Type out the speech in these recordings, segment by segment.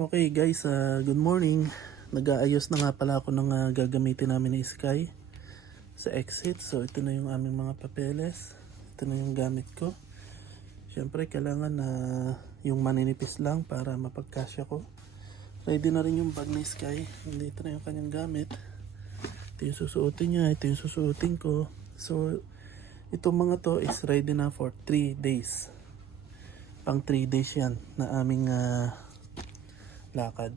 Okay guys, good morning. Nag-aayos na nga pala ako ng gagamitin namin ni Sky sa exit. So ito na yung aming mga papeles. Ito na yung gamit ko. Siyempre kailangan na yung maninipis lang para mapagkasya ko. Ready na rin yung bag ni Sky. Ito na yung kanyang gamit. Ito yung susuotin niya. Ito yung susuotin ko. So itong mga to is ready na for 3 days. Pang 3 days yan na aming lakad.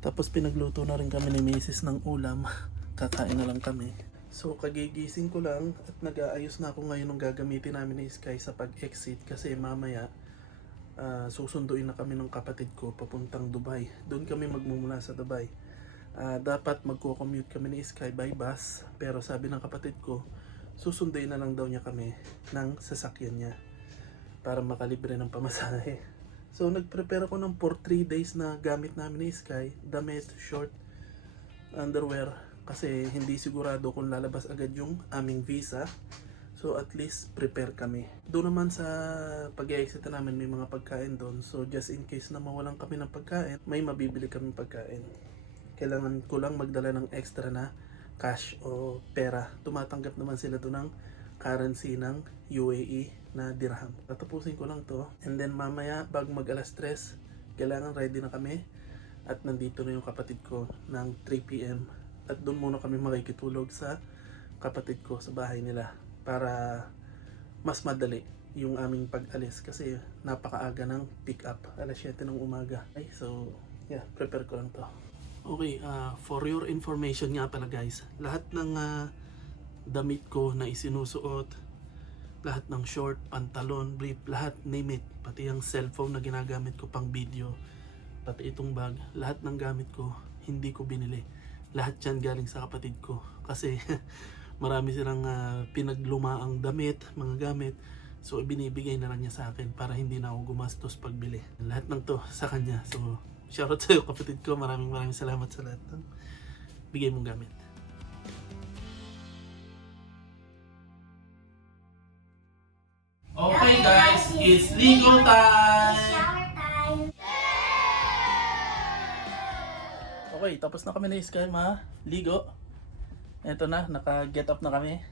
Tapos pinagluto na rin kami ni Mrs. ng ulam. Kakain na lang kami. So kagigising ko lang at nag-aayos na ako ngayon ng gagamitin namin ni Sky sa pag-exit kasi mamaya susunduin na kami ng kapatid ko papuntang Dubai. Doon kami magmumula sa Dubai. Dapat magko-commute kami ni Sky by bus, pero sabi ng kapatid ko susunduin na lang daw niya kami ng sasakyan niya para makalibre ng pamasahe. So nag-prepare ako ng for 3 days na gamit namin ni Sky, damit, short, underwear, kasi hindi sigurado kung lalabas agad yung aming visa. So at least prepare kami. Doon naman sa pag-exit namin may mga pagkain doon. So just in case na mawalan kami ng pagkain, may mabibili kami pagkain. Kailangan ko lang magdala ng extra na cash o pera. Tumatanggap naman sila doon ng currency ng UAE na dirham. Tatapusin ko lang to. And then mamaya bago mag alas 3, kailangan ready na kami. At nandito na yung kapatid ko ng 3 PM. At doon muna kami makikitulog sa kapatid ko sa bahay nila. Para mas madali yung aming pag-alis. Kasi napakaaga ng pick up. Alas 7 ng umaga. Okay, so yeah, prepare ko lang to. Okay, for your information nga pala guys. Lahat ng damit ko na isinusuot, lahat ng short, pantalon, brief, lahat, name it, pati yung cellphone na ginagamit ko pang video, pati itong bag, lahat ng gamit ko hindi ko binili. Lahat yan galing sa kapatid ko kasi marami silang pinaglumaang damit, mga gamit, so binibigay na lang niya sa akin para hindi na ako gumastos pagbili. Lahat ng to sa kanya. So shoutout sa iyo kapatid ko, maraming salamat sa lahat ng bigay mong gamit. Okay guys, it's Ligo time! Shower time! Okay, tapos na kami ni Sky ligo. Ito na, naka-get up na kami.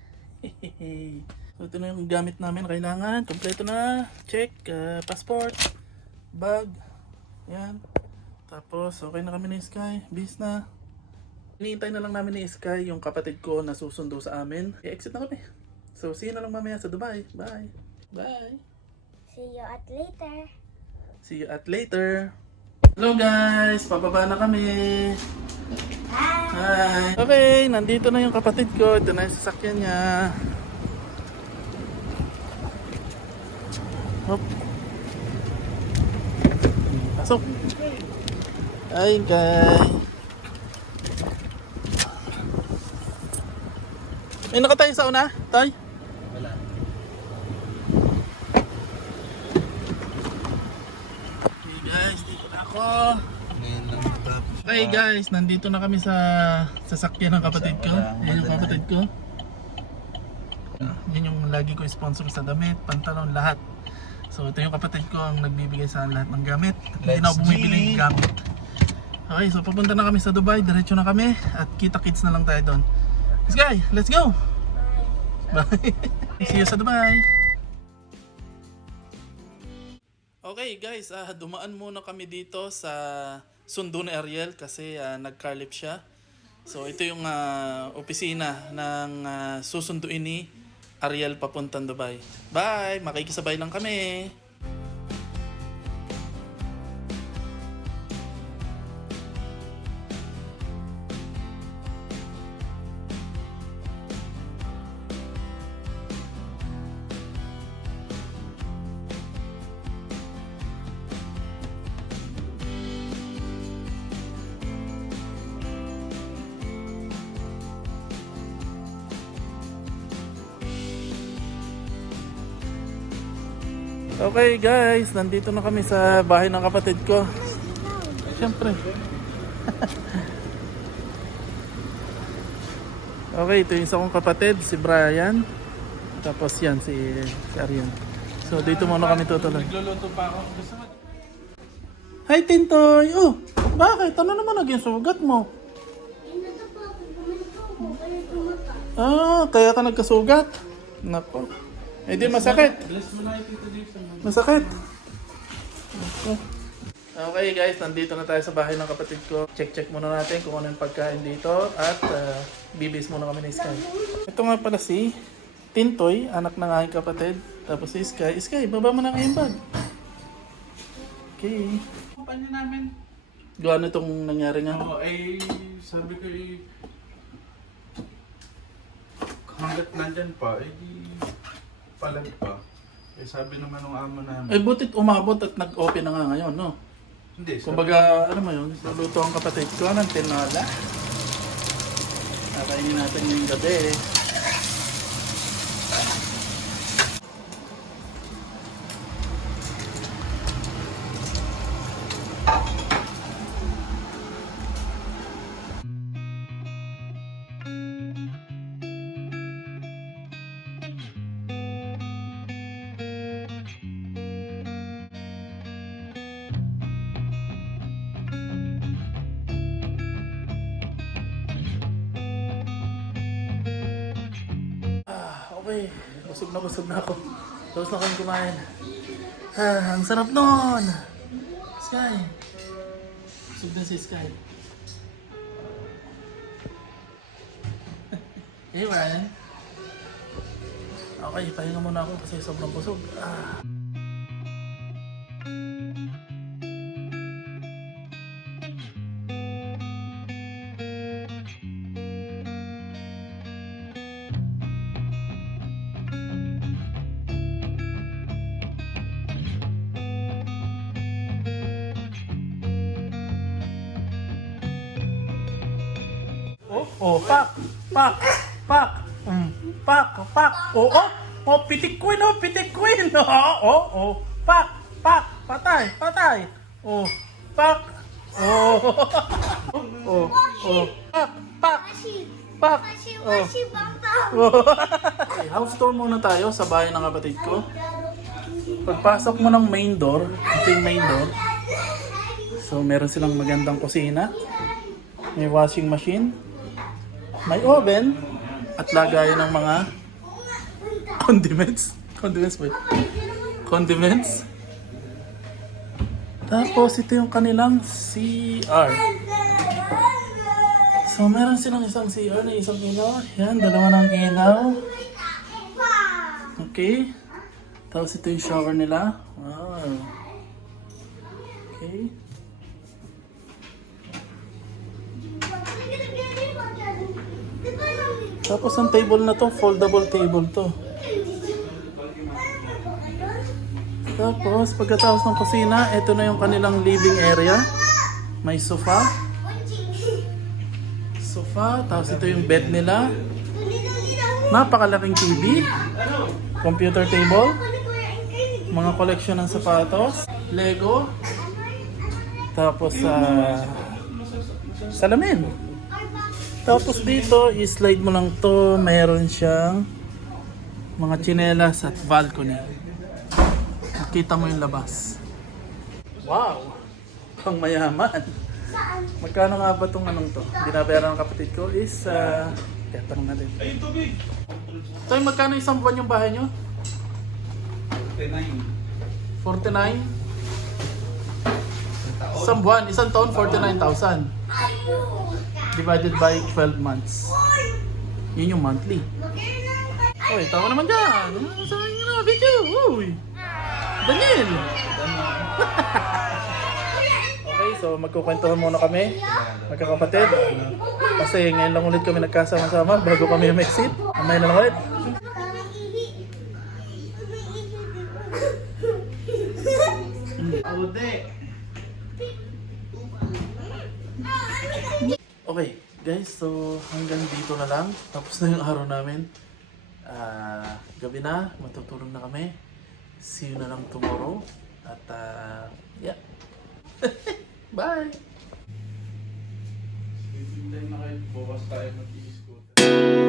So ito na yung gamit namin, kailangan. Kompleto na. Check, passport, bag. Yan. Tapos okay na kami ni Sky. Bis na. Hinihintay na lang namin ni Sky yung kapatid ko na susundo sa amin. I-exit na kami. So see you na lang mamaya sa Dubai. Bye! Bye! See you at later. See you at later! Hello guys! Pababa na kami! Hi! Okay, nandito na yung kapatid ko. Ito na yung sasakyan niya. Hop! Pasok! Hi guys! May nakatayo sa una? Tay? Okay guys, nandito na kami sa sasakyan ng kapatid ko. Yan yung kapatid ko. Yan yung lagi ko sponsor sa damit, pantalon, lahat. So ito yung kapatid ko ang nagbibigay sa lahat ng gamit. Hindi na ako bumibili ng gamit. Okay, so papunta na kami sa Dubai. Diretso na kami at kita-kits na lang tayo doon. Let's go! Let's go! Bye! See you sa Dubai! Okay guys, dumaan muna kami dito sa sundo ni Ariel kasi nag-car lift siya. So ito yung opisina ng susunduin ni Ariel papuntang Dubai. Bye! Makikisabay lang kami! Okay guys, nandito na kami sa bahay ng kapatid ko. Siyempre. Okay, ito yung isa kong kapatid, si Brian. Tapos yan, si Arian. So dito muna kami tutuloy. Nagluluto pa ako. Gusto mo? Hi, Tintoy! Oh, bakit? Ano naman naging sugat mo? Ah, kaya ka nagkasugat? Nako. Eh di masakit. Masakit. Nako. Okay guys, nandito na tayo sa bahay ng kapatid ko. Check muna natin kung ano yung pagkain dito at bibis muna kami ni Sky. Ito nga pala si Tintoy, anak ng aking kapatid. Tapos si Sky. Sky, baba mo na ngayong bag. Okay. Kumpanya namin. Gaano itong nangyari nga? Oo, sabi ko hanggat nandyan pa, di palag pa. Sabi naman ng amo namin. Eh butit umabot at nag-open na nga ngayon, no? Hindi, sabi, Kumbaga, ano mo yun, luluto ang kapatid ko ng tinola. Nakainin natin yung gabi. Okay, busog na ako. Tapos na kami kumain. Ah, ang sarap nun! Sky! Busog na si Sky. Hey, Ryan. Okay, pahinga muna ako kasi sobrang busog. Ah. Oh, pak! Pak! Pak! Pak! Pak! Oh, oh! Oh, pitik queen! Oh, pitik queen! Oh, oh, oh! Pak! Pak! Patay! Patay! Oh! Pak! Oh! Oh! Oh! Pak! Pak! Pak! Oh! Okay, house tour muna tayo sa bahay ng kapatid ko. Pagpasok mo ng main door, ito yung main door. So, meron silang magandang kusina. May washing machine. May oven at lagayan ng mga condiments. Condiments ba? Condiments. Tapos ito yung kanilang CR. So meron silang isang CR na isang ilaw. Yan, dalawa ng ilaw. Okay. Tapos ito yung shower nila. Wow. Okay. Tapos ang table na to, foldable table to. Tapos pagkatapos ng kusina, ito na yung kanilang living area. May sofa. Sofa, tapos ito yung bed nila. Napakalaking TV. Computer table. Mga collection ng sapatos. Lego. Tapos salamin. Tapos dito, i-slide mo lang to, mayroon siyang mga tsinelas at balcony. Nakita mo yung labas. Wow! Pang mayaman. Magkano nga ba itong anong to? Binabayaran ng kapatid ko is, kaya tanong natin. Toy, magkano isang buwan yung bahay nyo? 49. 49? Isang buwan, isang taon, 49,000. Divided by 12 months. Yun yung monthly. Uy, tawa naman dyan. Sabi nyo na, video. Uy. Daniel. Okay, so magkukwentuhan muna kami. Magkakapatid. Kasi ngayon lang ulit kami nagkasama-sama bago kami mag-exit. Amay na lang ulit. Okay, guys, so hanggang dito na lang. Tapos na yung araw namin. Gabi na, matutulog na kami. See you na lang tomorrow. At yeah. Bye! Hindi na kayo bukas tayo mag-i-scooter.